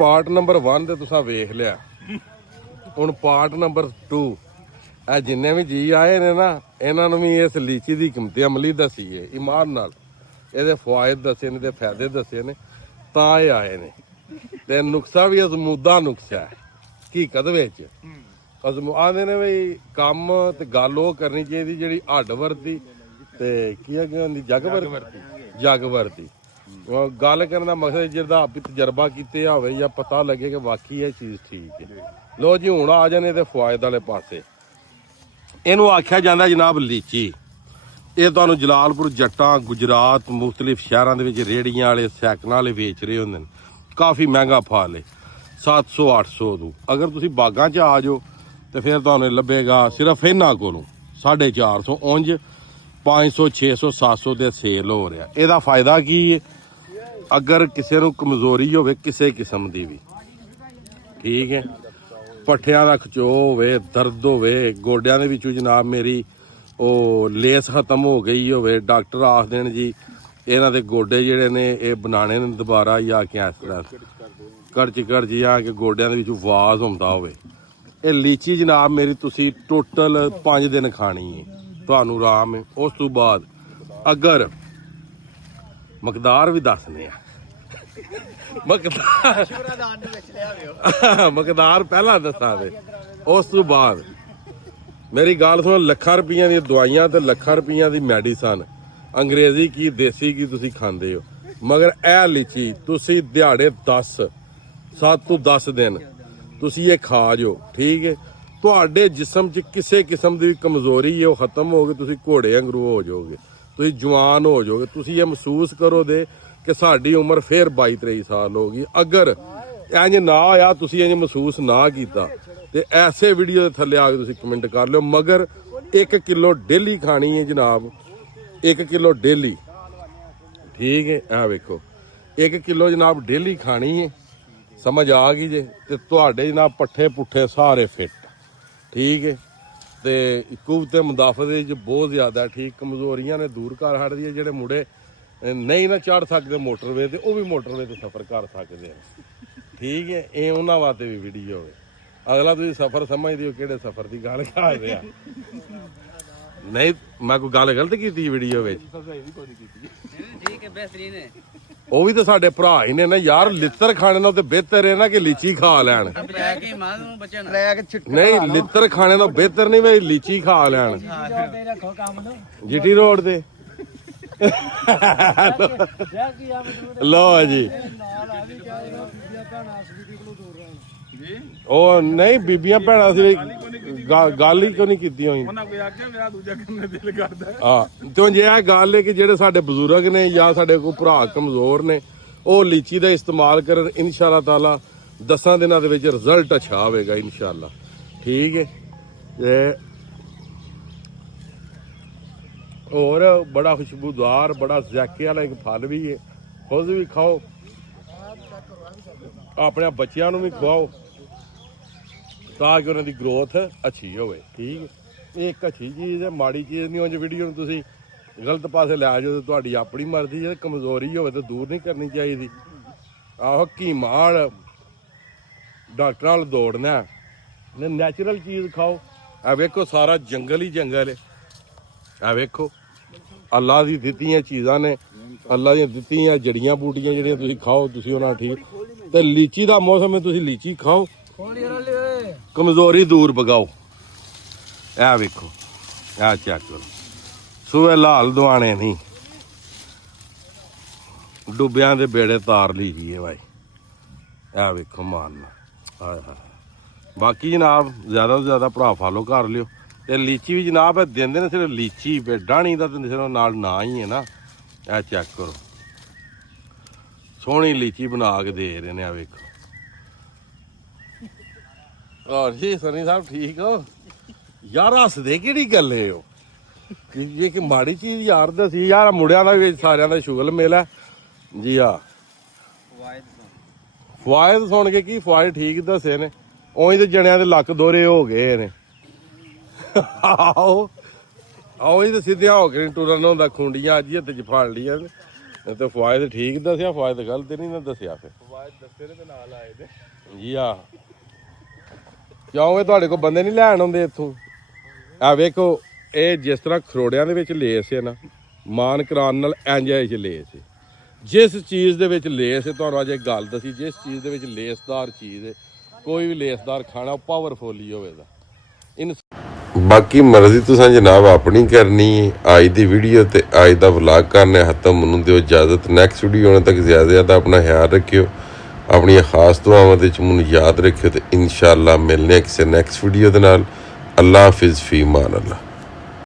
Part number 1 ਤੇ ਤੁਸੀਂ ਵੇਖ ਲਿਆ। ਹੁਣ ਪਾर्ट नंबर 2 ਇਹ ਜਿੰਨੇ ਵੀ ਜੀ ਆਏ ਨੇ ਨਾ ਇਹਨਾਂ ਨੂੰ ਵੀ ਇਸ ਲੀਚੀ ਦੀ ਕੀਮਤ ਅਮਲੀ ਦੱਸੀ ਹੈ ਇਮਾਨ ਨਾਲ, ਇਹਦੇ ਫਵਾਇਦ ਦੱਸੇ ਨੇ ਤੇ ਫਾਇਦੇ ਦੱਸੇ ਨੇ ਤਾਂ ਇਹ ਆਏ ਨੇ। ਤੇ ਨੁਕਸਾ ਵੀ ਅਜ਼ਮੂਦਾ ਨੁਕਸਾ ਹੈ ਹਕੀਕਤ ਵਿੱਚ। ਆਂਦੇ ਨੇ ਵੀ ਕੰਮ ਤੇ ਗੱਲ ਉਹ ਕਰਨੀ ਚਾਹੀਦੀ ਜਿਹੜੀ ਹੱਡ ਵਰਤੀ ਤੇ ਕੀ ਹੁੰਦੀ ਜਗ ਵਰਤੀ। ਗੱਲ ਕਰਨ ਦਾ ਮਕਸਦ ਜਿਹਦਾ ਆਪ ਤਜਰਬਾ ਕੀਤੇ ਹੋਵੇ ਜਾਂ ਪਤਾ ਲੱਗੇ ਕਿ ਵਾਕਈ ਇਹ ਚੀਜ਼ ਠੀਕ ਹੈ। ਲੋ ਜੀ ਹੁਣ ਆ ਜਾਣੇ ਤੇ ਫਵਾਇਦ ਵਾਲੇ ਪਾਸੇ। ਇਹਨੂੰ ਆਖਿਆ ਜਾਂਦਾ ਜਨਾਬ ਲੀਚੀ। ਇਹ ਤੁਹਾਨੂੰ ਜਲਾਲਪੁਰ ਜੱਟਾਂ ਗੁਜਰਾਤ ਮੁਖਤਲਿਫ ਸ਼ਹਿਰਾਂ ਦੇ ਵਿੱਚ ਰੇੜੀਆਂ ਵਾਲੇ ਸੈਕਲਾਂ ਵਾਲੇ ਵੇਚ ਰਹੇ ਹੁੰਦੇ ਨੇ। ਕਾਫੀ ਮਹਿੰਗਾ ਫਲ ਹੈ 700-800 ਤੋਂ। ਅਗਰ ਤੁਸੀਂ ਬਾਗਾਂ 'ਚ ਆ ਜਾਓ ਤੇ ਫਿਰ ਤੁਹਾਨੂੰ ਲੱਭੇਗਾ ਸਿਰਫ ਇਹਨਾਂ ਕੋਲੋਂ 450 ਉਂਝ 500 600 700 ਦੇ ਸੇਲ ਹੋ ਰਿਹਾ। ਇਹਦਾ ਫਾਇਦਾ ਕੀ ਹੈ? ਅਗਰ ਕਿਸੇ ਨੂੰ ਕਮਜ਼ੋਰੀ ਹੋਵੇ ਕਿਸੇ ਕਿਸਮ ਦੀ ਵੀ, ਠੀਕ ਹੈ, ਪੱਠਿਆਂ ਦਾ ਖਚੋ ਹੋਵੇ, ਦਰਦ ਹੋਵੇ, ਗੋਡਿਆਂ ਦੇ ਵਿੱਚੋਂ ਜਨਾਬ ਮੇਰੀ ਉਹ ਲੇਸ ਖਤਮ ਹੋ ਗਈ ਹੋਵੇ, ਡਾਕਟਰ ਆਖ ਦੇਣ ਜੀ ਇਹਨਾਂ ਦੇ ਗੋਡੇ ਜਿਹੜੇ ਨੇ ਇਹ ਬਣਾਣੇ ਨੇ ਦੁਬਾਰਾ ਜਾਂ ਕਿ ਇਸ ਤਰ੍ਹਾਂ ਕਰਚ ਜਾਂ ਕਿ ਗੋਡਿਆਂ ਦੇ ਵਿੱਚੋਂ ਆਵਾਜ਼ ਹੁੰਦਾ ਹੋਵੇ, ਇਹ ਲੀਚੀ ਜਨਾਬ ਮੇਰੀ ਤੁਸੀਂ ਟੋਟਲ 5 ਦਿਨ ਖਾਣੀ ਹੈ, ਤੁਹਾਨੂੰ ਆਰਾਮ ਹੈ। ਉਸ ਤੋਂ ਬਾਅਦ ਅਗਰ ਮਕਦਾਰ ਵੀ ਦੱਸਦੇ ਆ ਮਕਦਾਰ ਪਹਿਲਾਂ ਦੱਸਾਂ ਦੇ। ਉਸ ਤੋਂ ਬਾਅਦ ਮੇਰੀ ਗੱਲ ਸੁਣੋ, ਲੱਖਾਂ ਰੁਪਈਆਂ ਦੀਆਂ ਦਵਾਈਆਂ ਤੇ ਲੱਖਾਂ ਰੁਪਈਆਂ ਦੀ ਮੈਡੀਸਨ ਅੰਗਰੇਜ਼ੀ ਕੀ ਦੇਸੀ ਕੀ ਤੁਸੀਂ ਖਾਂਦੇ ਹੋ, ਮਗਰ ਇਹ ਲੀਚੀ ਤੁਸੀਂ ਦਿਹਾੜੇ 7 ਤੋਂ 10 ਦਿਨ ਤੁਸੀਂ ਇਹ ਖਾ ਜੋ, ਠੀਕ ਹੈ, ਤੁਹਾਡੇ ਜਿਸਮ 'ਚ ਕਿਸੇ ਕਿਸਮ ਦੀ ਕਮਜ਼ੋਰੀ ਹੈ ਉਹ ਖਤਮ ਹੋ ਗਈ, ਤੁਸੀਂ ਘੋੜੇ ਵਾਂਗੂ ਹੋ ਜਾਓਗੇ, ਤੁਸੀਂ ਜਵਾਨ ਹੋ ਜਾਓਗੇ। ਤੁਸੀਂ ਇਹ ਮਹਿਸੂਸ ਕਰੋ ਦੇ ਕਿ ਸਾਡੀ ਉਮਰ ਫੇਰ 22-23 ਸਾਲ ਹੋ ਗਈ। ਅਗਰ ਇੰਜ ਨਾ ਹੋਇਆ, ਤੁਸੀਂ ਇੰਜ ਮਹਿਸੂਸ ਨਾ ਕੀਤਾ ਤੇ ਐਸੇ ਵੀਡੀਓ ਦੇ ਥੱਲੇ ਆ ਕੇ ਤੁਸੀਂ ਕਮੈਂਟ ਕਰ ਲਿਓ। ਮਗਰ 1 ਕਿਲੋ ਡੇਲੀ ਖਾਣੀ ਹੈ ਜਨਾਬ, 1 ਕਿਲੋ ਡੇਲੀ, ਠੀਕ ਹੈ। ਇਹ ਵੇਖੋ 1 ਕਿਲੋ ਜਨਾਬ ਡੇਲੀ ਖਾਣੀ ਹੈ, ਸਮਝ ਆ ਗਈ ਜੇ। ਤੇ ਤੁਹਾਡੇ ਜਨਾਬ ਪੱਠੇ ਪੁੱਠੇ ਸਾਰੇ ਫਿੱਟ, ਠੀਕ ਹੈ। ਤੇ ਕੁਵਤ ਮੁਦਾਫਤ ਦੇ ਵਿੱਚ ਬਹੁਤ ਜ਼ਿਆਦਾ ਠੀਕ, ਕਮਜ਼ੋਰੀਆਂ ਨੇ ਦੂਰ ਕਰ ਹਟਦੀ ਹੈ। ਜਿਹੜੇ ਮੁੰਡੇ ਨਹੀਂ ਨਾ ਚੜ੍ਹ ਸਕਦੇ ਮੋਟਰਵੇ ਤੇ ਉਹ ਵੀ ਮੋਟਰਵੇ ਤੇ ਸਫ਼ਰ ਕਰ ਸਕਦੇ ਆ, ਠੀਕ ਹੈ। ਇਹ ਉਹਨਾਂ ਵਾਸਤੇ ਵੀ ਵੀਡੀਓ ਹੋਵੇ। ਅਗਲਾ ਤੁਸੀਂ ਸਫ਼ਰ ਸਮਝਦੇ ਹੋ ਕਿਹੜੇ ਸਫ਼ਰ ਦੀ ਗੱਲ ਕਰ ਰਿਹਾ? ਨਹੀਂ ਮੈਂ ਕੋਈ ਗੱਲ ਗਲਤ ਕੀਤੀ ਵੀਡੀਓ ਵਿੱਚ? ਠੀਕ ਹੈ, ਬਿਹਤਰੀਨ ਹੈ। ਉਹ ਵੀ ਤਾਂ ਸਾਡੇ ਭਰਾ ਹੀ ਨੇ ਨਾ ਯਾਰ। ਲਿੱਤਰ ਖਾਣੇ ਨਾਲ ਤੇ ਬਿਹਤਰ ਹੈ ਨਾ ਕਿ ਲੀਚੀ ਖਾ ਲੈਣ। ਨਹੀਂ ਲਿੱਤਰ ਖਾਣੇ ਨਾਲ ਬਿਹਤਰ ਨਹੀਂ ਵੀ ਲੀਚੀ ਖਾ ਲੈਣ। ਜੀਟੀ ਰੋਡ ਤੇ ਲੋ ਜੀ। ਉਹ ਨਹੀਂ ਬੀਬੀਆਂ ਭੈਣਾਂ ਸੀ ਗੱਲ ਹੀ ਕਿਉਂ ਨਹੀਂ ਕੀਤੀ ਹੋਈ? ਹਾਂ ਤੇ ਜੇ ਇਹ ਗੱਲ ਹੈ ਕਿ ਜਿਹੜੇ ਸਾਡੇ ਬਜ਼ੁਰਗ ਨੇ ਜਾਂ ਸਾਡੇ ਕੋਈ ਭਰਾ ਕਮਜ਼ੋਰ ਨੇ ਉਹ ਲੀਚੀ ਦਾ ਇਸਤੇਮਾਲ ਕਰਨ, ਇਨਸ਼ਾਅੱਲਾ ਤਾਲਾ 10 ਦਿਨਾਂ ਦੇ ਵਿੱਚ ਰਿਜ਼ਲਟ ਅੱਛਾ ਆਵੇਗਾ ਇਨਸ਼ਾਅੱਲਾ, ਠੀਕ ਹੈ। ਤੇ ਹੋਰ ਬੜਾ ਖੁਸ਼ਬੂਦਾਰ ਬੜਾ ਜ਼ਾਇਕੇ ਵਾਲਾ ਇੱਕ ਫਲ ਵੀ ਹੈ, ਖੁਦ ਵੀ ਖਾਓ, ਆਪਣੇ ਬੱਚਿਆਂ ਨੂੰ ਵੀ ਖਵਾਓ ਤਾਂ ਕਿ ਉਹਨਾਂ ਦੀ ਗਰੋਥ ਅੱਛੀ ਹੋਵੇ, ਠੀਕ ਹੈ। ਇਹ ਇੱਕ ਅੱਛੀ ਚੀਜ਼ ਹੈ, ਮਾੜੀ ਚੀਜ਼ ਨਹੀਂ। ਉਂਝ ਵੀਡੀਓ ਨੂੰ ਤੁਸੀਂ ਗਲਤ ਪਾਸੇ ਲੈ ਜਾਓ, ਤੁਹਾਡੀ ਆਪਣੀ ਮਰਜ਼ੀ ਹੈ। ਕਮਜ਼ੋਰੀ ਹੋਵੇ ਤਾਂ ਦੂਰ ਨਹੀਂ ਕਰਨੀ ਚਾਹੀਦੀ। ਆਹੋ ਕੀਮਾਲ ਡਾਕਟਰਾਂ ਨਾਲ ਦੌੜਨਾ, ਨੈਚੁਰਲ ਚੀਜ਼ ਖਾਓ। ਇਹ ਵੇਖੋ ਸਾਰਾ ਜੰਗਲ ਹੀ ਜੰਗਲ ਹੈ। ਇਹ ਵੇਖੋ ਅੱਲਾ ਦੀ ਦਿੱਤੀਆਂ ਚੀਜ਼ਾਂ ਨੇ, ਅੱਲਾ ਦੀਆਂ ਦਿੱਤੀਆਂ ਜੜੀਆਂ ਬੂਟੀਆਂ ਜਿਹੜੀਆਂ ਤੁਸੀਂ ਖਾਓ, ਤੁਸੀਂ ਉਹਨਾਂ ਠੀਕ। ਤੇ ਲੀਚੀ ਦਾ ਮੌਸਮ ਹੈ, ਤੁਸੀਂ ਲੀਚੀ ਖਾਓ, ਕਮਜ਼ੋਰੀ ਦੂਰ ਭਗਾਓ। ਇਹ ਵੇਖੋ, ਇਹ ਚੈੱਕ ਕਰੋ, ਸੂਏ ਲਾਲ ਦਵਾਣੇ ਨਹੀਂ, ਡੁੱਬਿਆਂ ਦੇ ਬੇੜੇ ਤਾਰ ਲੀਜੀਏ ਭਾਈ। ਇਹ ਵੇਖੋ ਮਾਰਨਾ। ਹਾਏ ਹਾਏ। ਬਾਕੀ ਜਨਾਬ ਜ਼ਿਆਦਾ ਤੋਂ ਜ਼ਿਆਦਾ ਭਰਾ ਫਾਲੋ ਕਰ ਲਿਓ। ਤੇ ਲੀਚੀ ਵੀ ਜਨਾਬ ਦਿੰਦੇ ਨੇ ਸਿਰਫ ਲੀਚੀ, ਡਾਣੀ ਦਾ ਤੇ ਸਿਰਫ ਨਾਲ ਨਾ ਹੀ ਹੈ ਨਾ। ਇਹ ਚੈੱਕ ਕਰੋ, ਸੋਹਣੀ ਲੀਚੀ ਬਣਾ ਕੇ ਦੇ ਰਹੇ ਨੇ। ਆ ਵੇਖੋ। ਹੋਰ ਜੀ ਸਨੀ ਸਾਹਿਬ ਠੀਕ ਹੋ ਯਾਰ? ਹੱਸਦੇ ਕਿਹੜੀ ਗੱਲੇ ਹੋ? ਜੇ ਕਿ ਮਾੜੀ ਚੀਜ਼ ਯਾਰ ਦੱਸੀ ਯਾਰ। ਮੁੰਡਿਆਂ ਦਾ ਵੀ ਸਾਰਿਆਂ ਦਾ ਸ਼ੁਗਲ ਮੇਲਾ ਜੀ। ਹਾਂ ਫਵਾਇਦ ਸੁਣ ਕੇ ਕੀ ਫਵਾਇਦ ਠੀਕ ਦੱਸੇ ਨੇ, ਉਹੀ ਤੇ ਜਣਿਆਂ ਦੇ ਲੱਕ ਦੋਰੇ ਹੋ ਗਏ ਨੇ। ਆਹੋ ਆਹੋ ਇਹ ਤਾਂ ਸਿੱਧਿਆਂ ਹੋ ਕੇ ਟੁਰਨ ਹੁੰਦਾ, ਖੁੰਡੀਆਂ ਅੱਜ ਹੱਥ 'ਚ ਫੜ ਲਈਆਂ ਤੇ ਫਵਾਇਦ ਠੀਕ ਦੱਸਿਆ, ਫਵਾਇਦ ਗਲਤ ਨਹੀਂ ਨਾ ਦੱਸਿਆ। ਫਿਰ ਜੀ ਆ ਕਿਉਂ ਇਹ ਤੁਹਾਡੇ ਕੋਲ ਬੰਦੇ ਨਹੀਂ ਲੈਣ ਆਉਂਦੇ ਇੱਥੋਂ ਆ ਵੇਖੋ ਇਹ ਜਿਸ ਤਰ੍ਹਾਂ ਖਰੋੜਿਆਂ ਦੇ ਵਿੱਚ ਲੇਸ ਹੈ ਨਾ ਮਾਨ ਕਰਾਉਣ ਨਾਲ ਇੰਜੇ ਚ ਲੇਸ ਹੈ ਜਿਸ ਚੀਜ਼ ਦੇ ਵਿੱਚ ਲੇਸ ਹੈ ਤੁਹਾਨੂੰ ਅਜੇ ਗੱਲ ਦੱਸੀ ਜਿਸ ਚੀਜ਼ ਦੇ ਵਿੱਚ ਲੇਸਦਾਰ ਚੀਜ਼ ਹੈ ਕੋਈ ਵੀ ਲੇਸਦਾਰ ਖਾਣਾ ਪਾਵਰਫੁਲ ਹੀ ਹੋਵੇਗਾ ਬਾਕੀ ਮਰਜ਼ੀ ਤੁਸੀਂ ਜਨਾਬ ਆਪਣੀ ਕਰਨੀ ਅੱਜ ਦੀ ਵੀਡੀਓ ਤੇ ਅੱਜ ਦਾ ਵਲੌਗ ਕਰਨੇ ਖਤਮ ਮੈਨੂੰ ਦਿਓ ਇਜਾਜ਼ਤ ਨੈਕਸਟ ਵੀਡੀਓ ਆਉਣ ਤੱਕ ਜ਼ਿਆਦਾ ਆਪਣਾ ਖਿਆਲ ਰੱਖਿਓ ਆਪਣੀਆਂ ਖਾਸ ਦੁਆਵਾਂ ਦੇ ਵਿੱਚ ਮੈਨੂੰ ਯਾਦ ਰੱਖਿਓ ਤੇ ਇਨਸ਼ਾਅੱਲਾ ਮਿਲਨੇ ਕਿਸੇ ਨੈਕਸਟ ਵੀਡੀਓ ਦੇ ਨਾਲ ਅੱਲਾ ਹਾਫਿਜ਼ ਫੀ ਮਾਨ ਅੱਲਾ